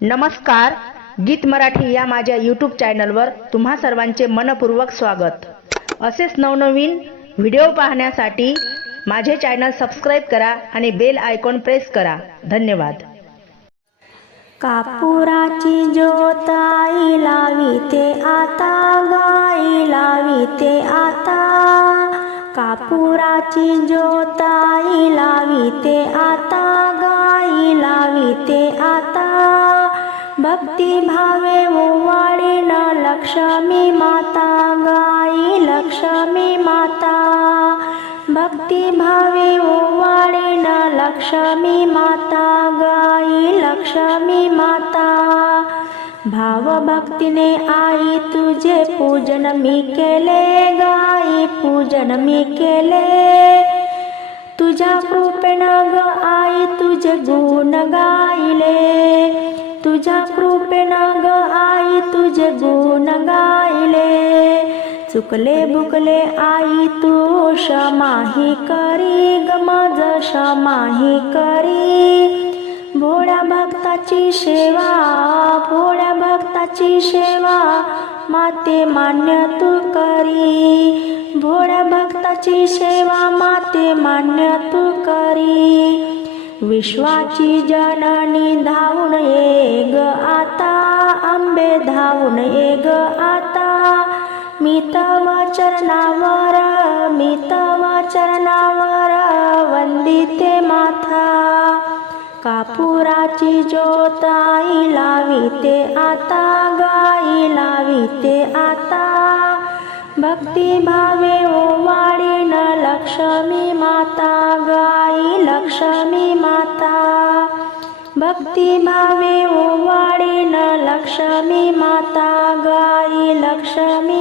नमस्कार गीत मराठी या माझ्या यूट्यूब चॅनलवर तुम्हा सर्वांचे मनपूर्वक स्वागत. असेच नवनवीन व्हिडिओ पाहण्यासाठी माझे चॅनल सबस्क्राईब करा आणि बेल आयकॉन प्रेस करा. धन्यवाद. कापुराची ज्योत आई लाविते आता गाई लावी ते आता. कापुराची ज्योत आई लाविते आता गाई लावी ते भक्ती भावे ओवाळीन लक्ष्मी माता गाई लक्ष्मी माता. भक्ती भावे ओवाळीन लक्ष्मी माता गाई लक्ष्मी माता. भाव भक्तीने आई तुझे पूजन मी केले गाई पूजन मी केले. तुझ्या कृपेण ग आई तुझे गुण गायले. तुझे गुण गायले. चुकले भुकले आई तू क्षमाही करी ग माझ क्षमाही करी. भोळ्या भक्ताची सेवा भोळ्या भक्ताची सेवा माते मान्य तू करी. भोळ्या भक्ताची सेवा माते मान्य तू करी. विश्वाची जननी धावून ये ग आता. आंबे धावून ये ग आता. मी तव चरणावर मी तव चरणावर वंदिते माथा. कापुराची ज्योत आई लाविते आता गाई लाविते आता. भक्ती भावे ओवाळीन लक्ष्मी माता गाई लक्ष्मी माता. भक्तिभावे ओवाणि न लक्ष्मी माता गी लक्ष्मी।